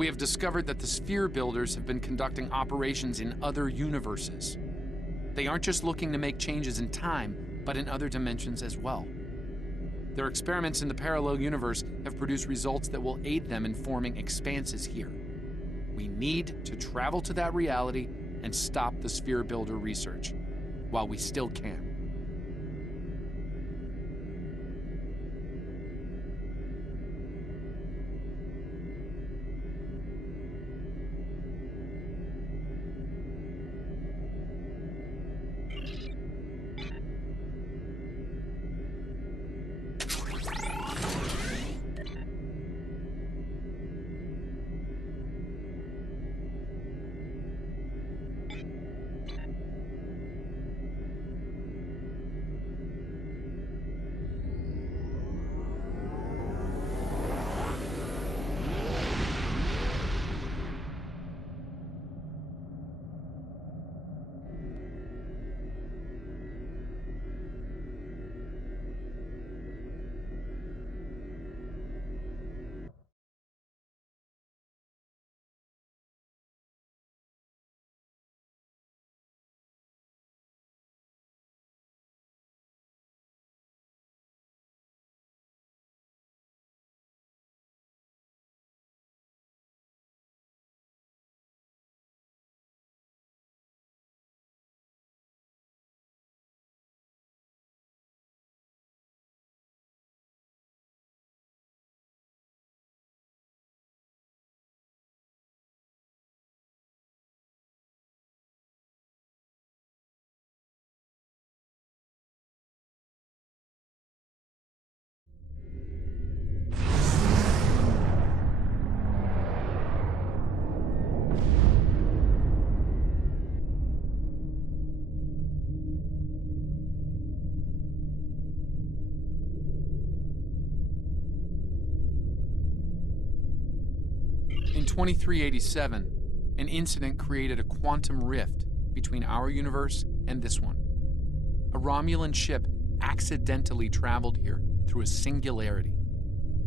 We have discovered that the sphere builders have been conducting operations in other universes. They aren't just looking to make changes in time, but in other dimensions as well. Their experiments in the parallel universe have produced results that will aid them in forming expanses here. We need to travel to that reality and stop the sphere builder research while we still can. In 2387, an incident created a quantum rift between our universe and this one. A Romulan ship accidentally traveled here through a singularity.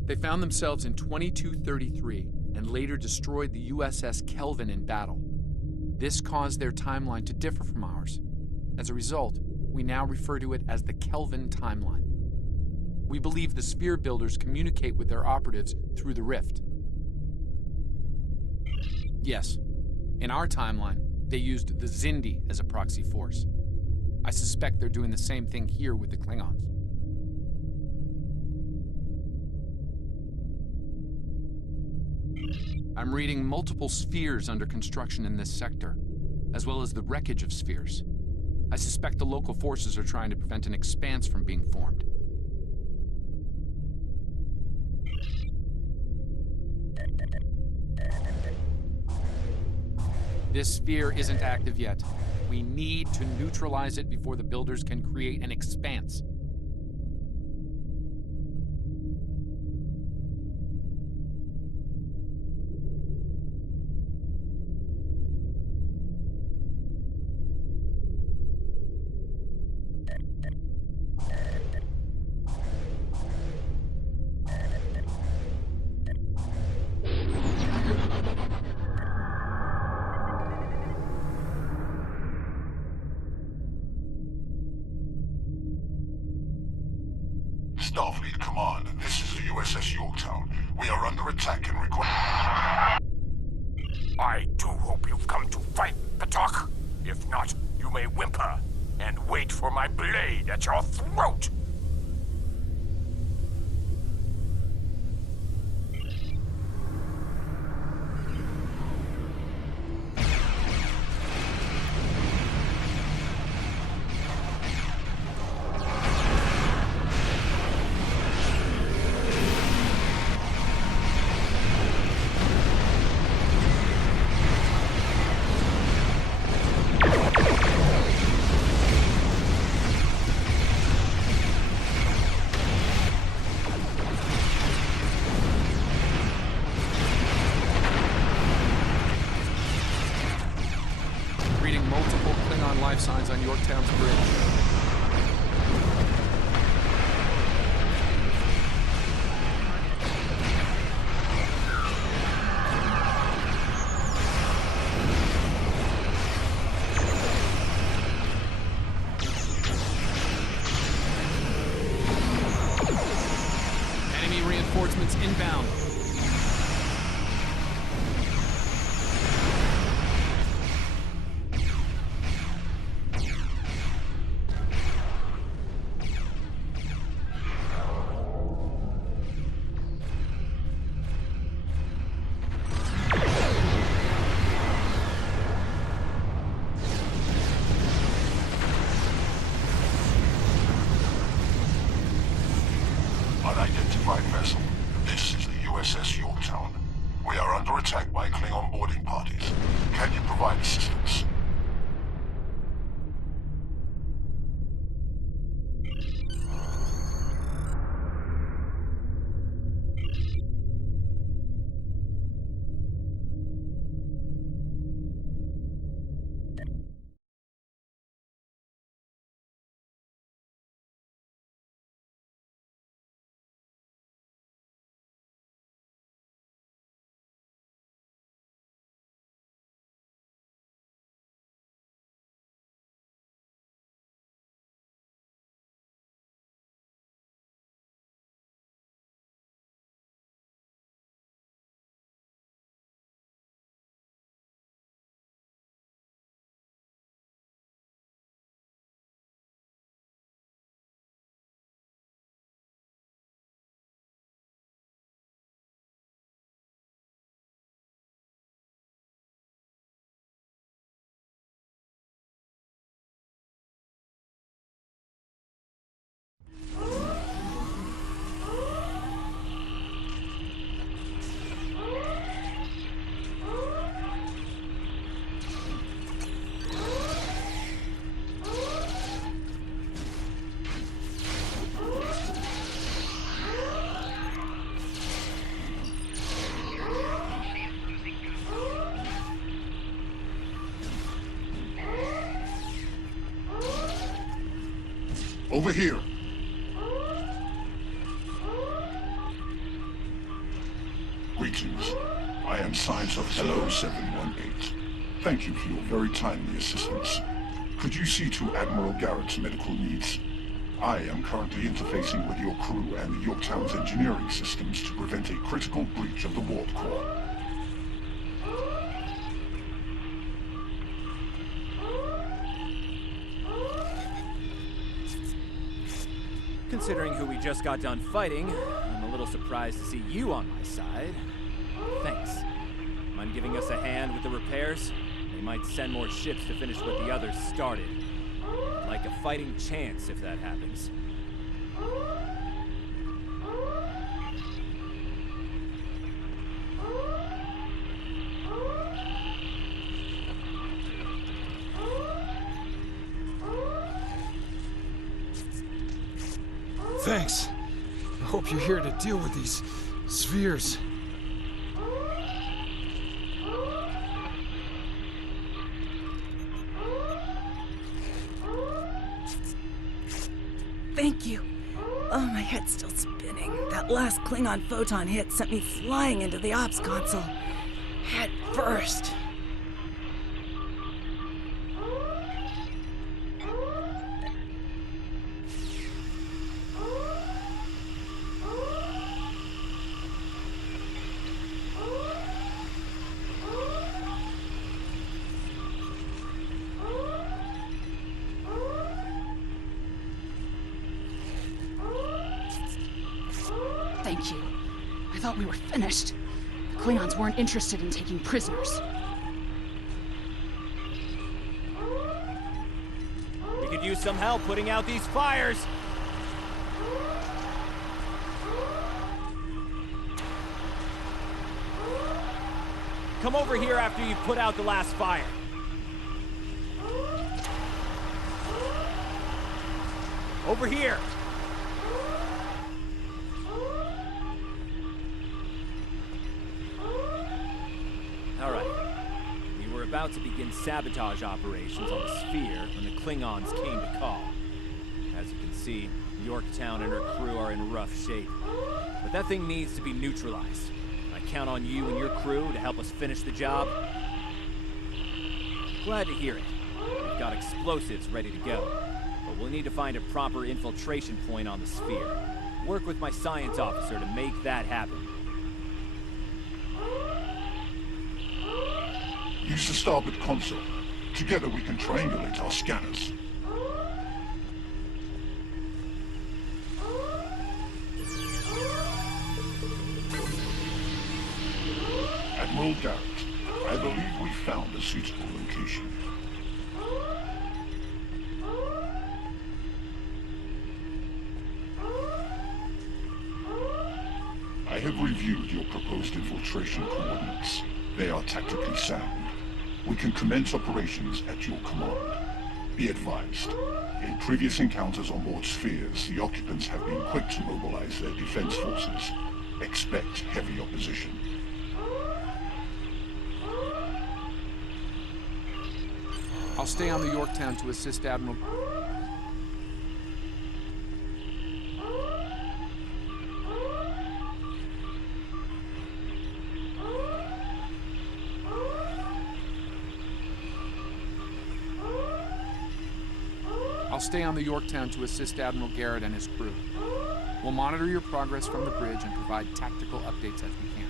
They found themselves in 2233 and later destroyed the USS Kelvin in battle. This caused their timeline to differ from ours. As a result, we now refer to it as the Kelvin timeline. We believe the sphere builders communicate with their operatives through the rift. Yes, in our timeline, they used the Xindi as a proxy force. I suspect they're doing the same thing here with the Klingons. I'm reading multiple spheres under construction in this sector, as well as the wreckage of spheres. I suspect the local forces are trying to prevent an expanse from being formed. This sphere isn't active yet. We need to neutralize it before the builders can create an expanse. Starfleet Command, this is the USS Yorktown. We are under attack and require... I do hope you've come to fight, Patok. If not, you may whimper and wait for my blade at your throat. Multiple Klingon life signs on Yorktown's bridge. Reinforcements inbound. Unidentified vessel. This is the USS Yorktown. We are under attack by Klingon boarding parties. Can you provide assistance? Over here. Greetings. I am Signs of Hello 718. Thank you for your very timely assistance. Could you see to Admiral Garrett's medical needs? I am currently interfacing with your crew and the Yorktown's engineering systems to prevent a critical breach of the warp core. Considering who we just got done fighting, I'm a little surprised to see you on my side. Thanks. Mind giving us a hand with the repairs? They might send more ships to finish what the others started. I'd like a fighting chance if that happens. Thanks. I hope you're here to deal with these spheres. Thank you. Oh, my head's still spinning. That last Klingon photon hit sent me flying into the ops console. Head first. Thank you. I thought we were finished. The Klingons weren't interested in taking prisoners. We could use some help putting out these fires! Come over here after you put out the last fire. Over here! Alright. We were about to begin sabotage operations on the sphere when the Klingons came to call. As you can see, Yorktown and her crew are in rough shape. But that thing needs to be neutralized. I count on you and your crew to help us finish the job. Glad to hear it. We've got explosives ready to go. But we'll need to find a proper infiltration point on the sphere. Work with my science officer to make that happen. Use the starboard console. Together we can triangulate our scanners. Admiral Garrett, I believe we found a suitable location. I have reviewed your proposed infiltration coordinates. They are tactically sound. We can commence operations at your command. Be advised, in previous encounters on board spheres, the occupants have been quick to mobilize their defense forces. Expect heavy opposition. I'll stay on the Yorktown to assist Admiral... I'll stay on the Yorktown to assist Admiral Garrett and his crew. We'll monitor your progress from the bridge and provide tactical updates as we can.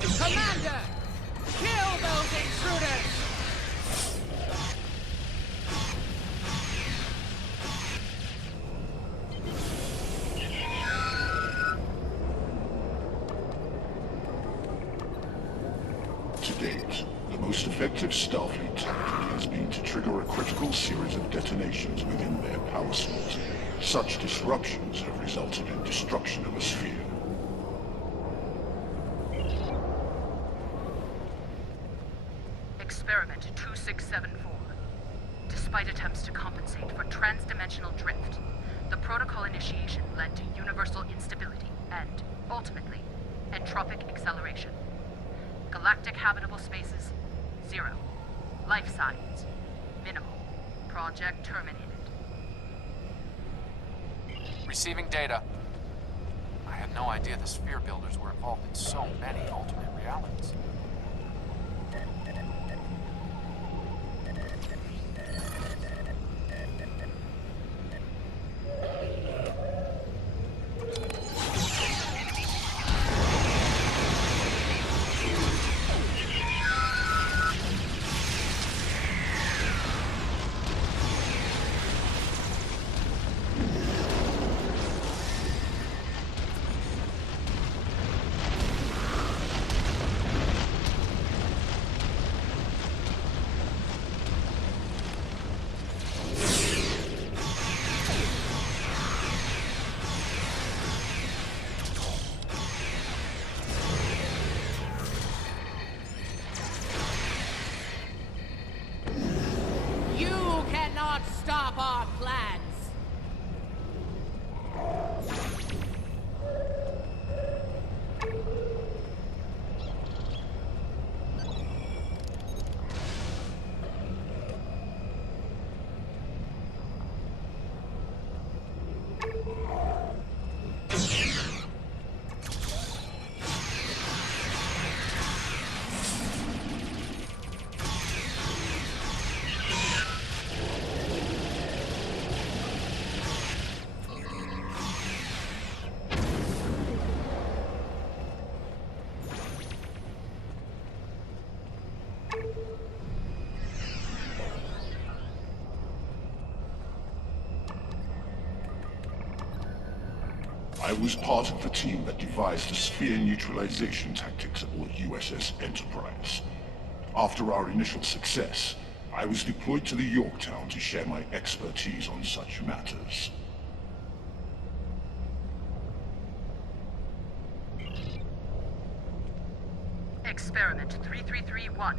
Commander! Kill those intruders! To date, the most effective Starfleet tactic has been to trigger a critical series of detonations within their power source. Such disruptions have resulted in destruction of a sphere. Experiment 2674. Despite attempts to compensate for transdimensional drift, the protocol initiation led to universal instability and, ultimately, entropic acceleration. Galactic habitable spaces, 0. Life signs, minimal. Project terminated. Receiving data. I had no idea the sphere builders were involved in so many alternate realities. You cannot stop our plans! I was part of the team that devised the sphere neutralization tactics aboard USS Enterprise. After our initial success, I was deployed to the Yorktown to share my expertise on such matters. Experiment 3331.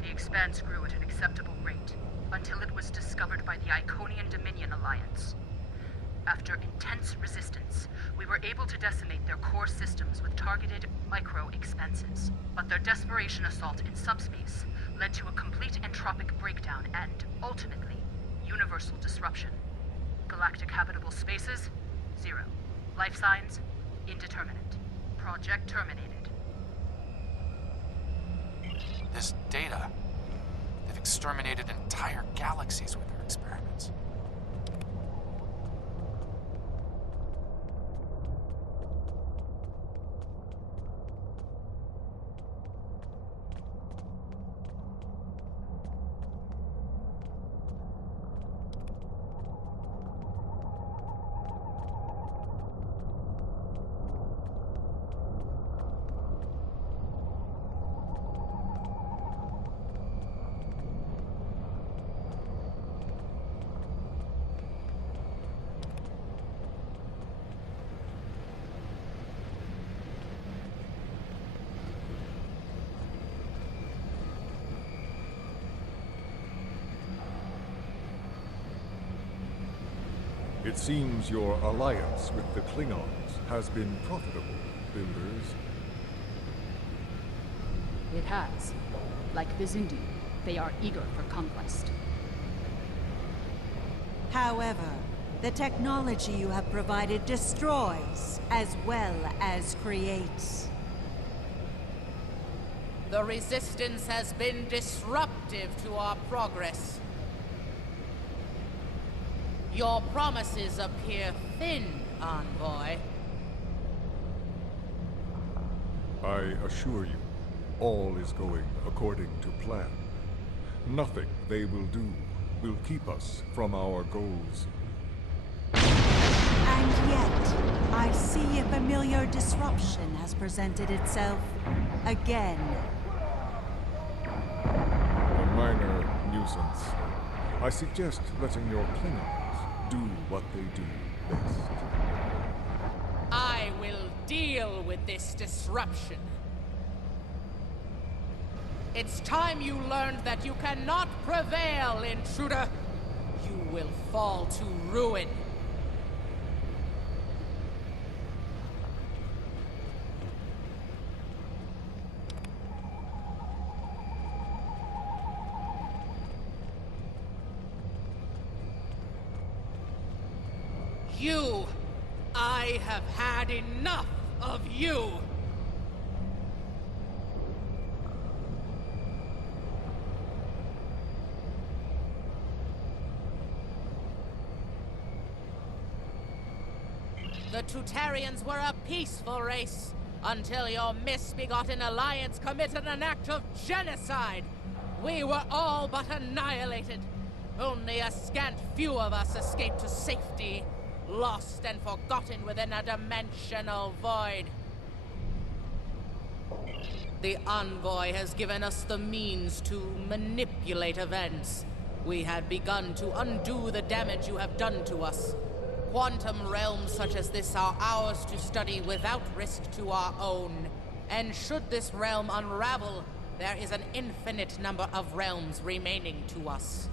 The Expanse grew at an acceptable rate until it was discovered by the Iconian Dominion Alliance. After intense resistance, we were able to decimate their core systems with targeted micro-expanses. But their desperation assault in subspace led to a complete entropic breakdown and, ultimately, universal disruption. Galactic habitable spaces, 0. Life signs, indeterminate. Project terminated. This data, they've exterminated entire galaxies with their experiments. It seems your alliance with the Klingons has been profitable, builders. It has. Like Vizindi, they are eager for conquest. However, the technology you have provided destroys as well as creates. The Resistance has been disruptive to our progress. Your promises appear thin, Envoy. I assure you, all is going according to plan. Nothing they will do will keep us from our goals. And yet, I see a familiar disruption has presented itself again. A minor nuisance. I suggest letting your Klingons do what they do best. I will deal with this disruption. It's time you learned that you cannot prevail, intruder. You will fall to ruin. I have had enough of you! The Tutarians were a peaceful race, until your misbegotten alliance committed an act of genocide. We were all but annihilated. Only a scant few of us escaped to safety, lost and forgotten within a dimensional void. The Envoy has given us the means to manipulate events. We had begun to undo the damage you have done to us. Quantum realms such as this are ours to study without risk to our own. And should this realm unravel, there is an infinite number of realms remaining to us.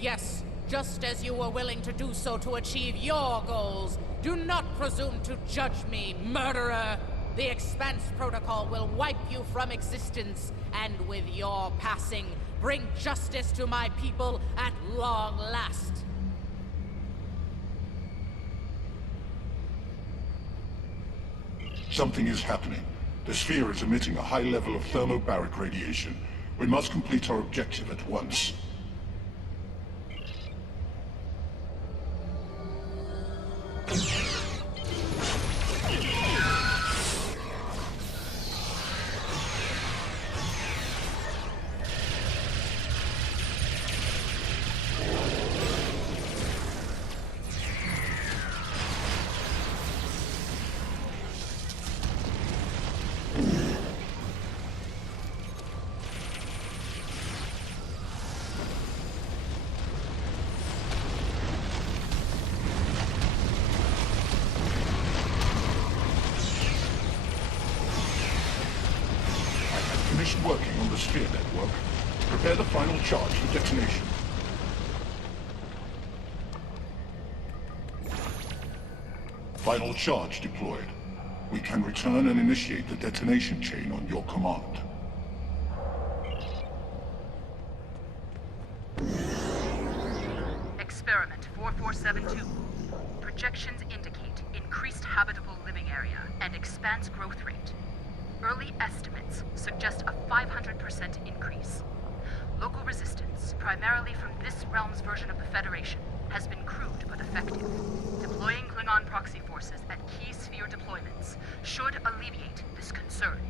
Yes, just as you were willing to do so to achieve your goals, do not presume to judge me, murderer! The Expanse Protocol will wipe you from existence, and with your passing, bring justice to my people at long last. Something is happening. The sphere is emitting a high level of thermobaric radiation. We must complete our objective at once. finished working on the sphere network. Prepare the final charge for detonation. Final charge deployed. We can return and initiate the detonation chain on your command. Experiment 4472. Projections indicate increased habitable living area and expanse growth rate. Early estimates suggest a 500% increase. Local resistance, primarily from this realm's version of the Federation, has been crude but effective. Deploying Klingon proxy forces at key sphere deployments should alleviate this concern.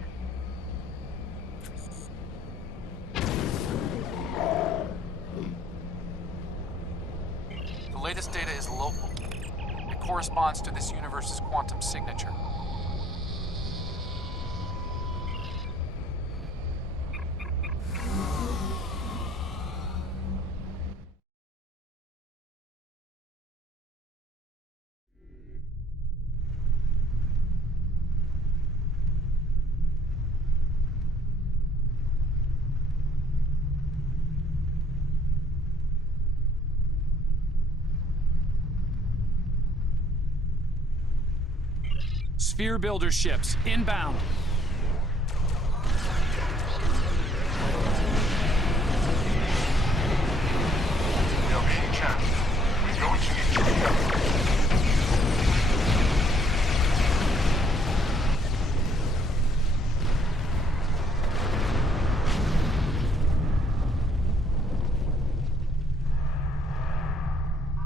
The latest data is local. It corresponds to this universe's quantum signature. Sphere builder ships inbound. We are being jammed. We're going to need to recover.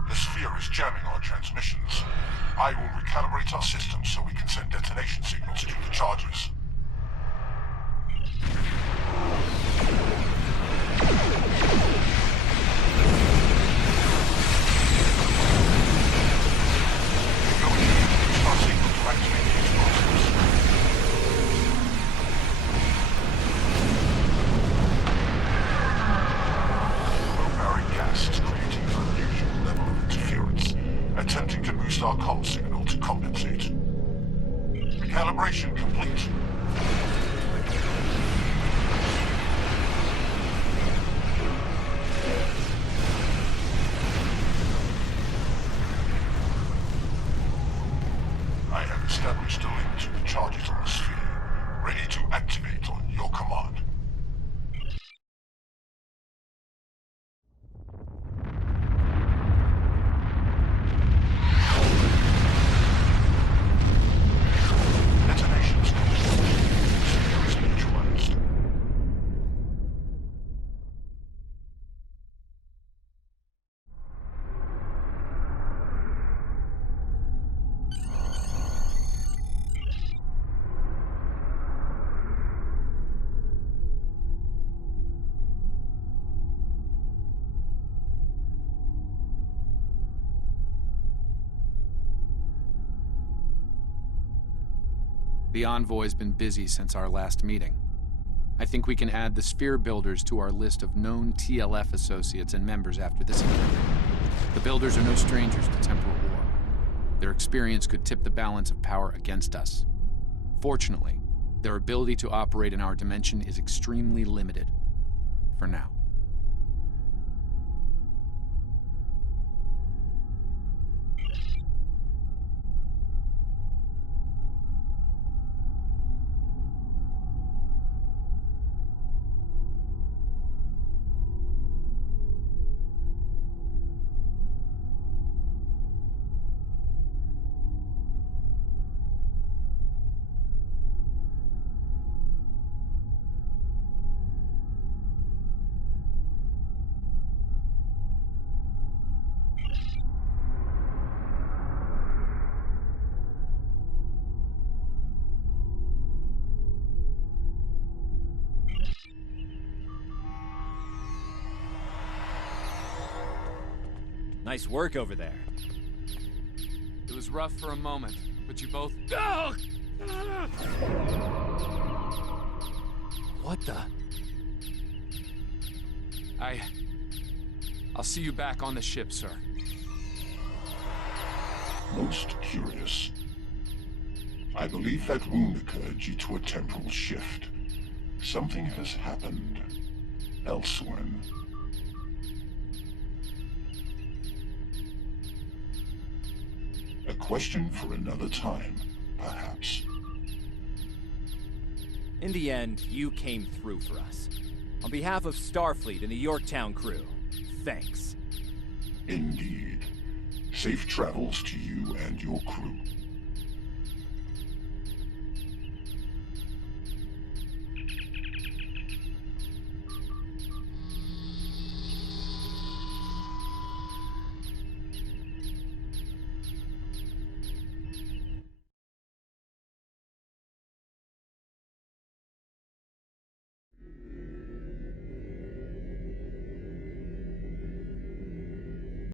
The sphere is jamming our transmissions. I will recalibrate our systems so we can send detonation signals to the charges. We're going to use our signal to activate the explosives. Low-bearing gas is creating an unusual level of interference, attempting to boost our comm signal to compensate. Recalibration complete. I have established a link to the charges on the sphere, ready to activate on your command. Detonations complete. Sphere is neutralized. The Envoy's been busy since our last meeting. I think we can add the Sphere Builders to our list of known TLF associates and members after this event. The Builders are no strangers to temporal war. Their experience could tip the balance of power against us. Fortunately, their ability to operate in our dimension is extremely limited. For now. Nice work over there. It was rough for a moment, but you both... What the? I'll see you back on the ship, sir. Most curious. I believe that wound occurred due to a temporal shift. Something has happened elsewhere. A question for another time, perhaps. In the end, you came through for us. On behalf of Starfleet and the Yorktown crew, thanks. Indeed. Safe travels to you and your crew.